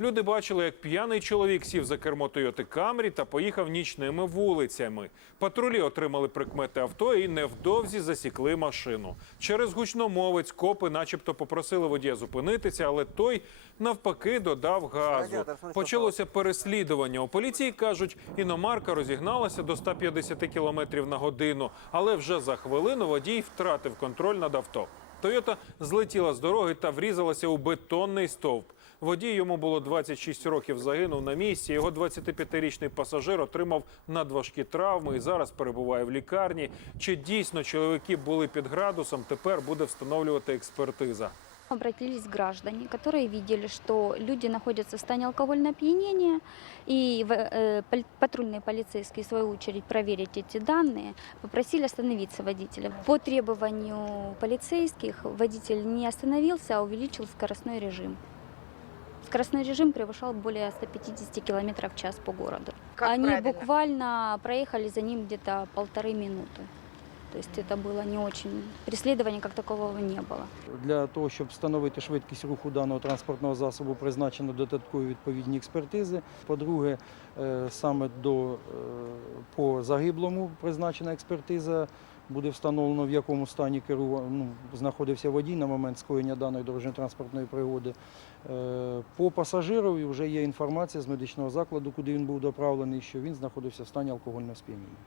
Люди бачили, як п'яний чоловік сів за кермо Тойоти Камрі та поїхав нічними вулицями. Патрулі отримали прикмети авто і невдовзі засікли машину. Через гучномовець копи, начебто, попросили водія зупинитися, але той навпаки додав газу. Почалося переслідування. У поліції кажуть, іномарка розігналася до 150 км на годину, але вже за хвилину водій втратив контроль над авто. Тойота злетіла з дороги та врізалася у бетонний стовп. Водій йому було 26 років, загинув на місці. Його 25-річний пасажир отримав надважкі травми і зараз перебуває в лікарні. Чи дійсно чоловіки були під градусом? Тепер буде встановлювати експертиза. Обратились граждане, которые видели, что люди находятся в состоянии алкогольного опьянения, и в- э, пол- патрульные полицейские, в свою очередь, проверить эти данные, попросили остановиться водителя. По требованию полицейских водитель не остановился, а увеличил скоростной режим. Скоростной режим превышал более 150 км в час по городу. Как Они правильно? буквально проехали за ним где-то полторы минуты. То есть это было не очень... Преследования как такового не было. Для того, щоб встановити швидкість руху даного транспортного засобу, призначено додаткові відповідні експертизи. По-друге, е, саме до, е, по загиблому призначена експертиза. Буде встановлено, в якому стані керу... ну, знаходився водій на момент скоєння даної дорожньо-транспортної пригоди. Е, По пасажирові вже є інформація з медичного закладу, куди він був доправлений, що він знаходився в стані алкогольного сп'яніння.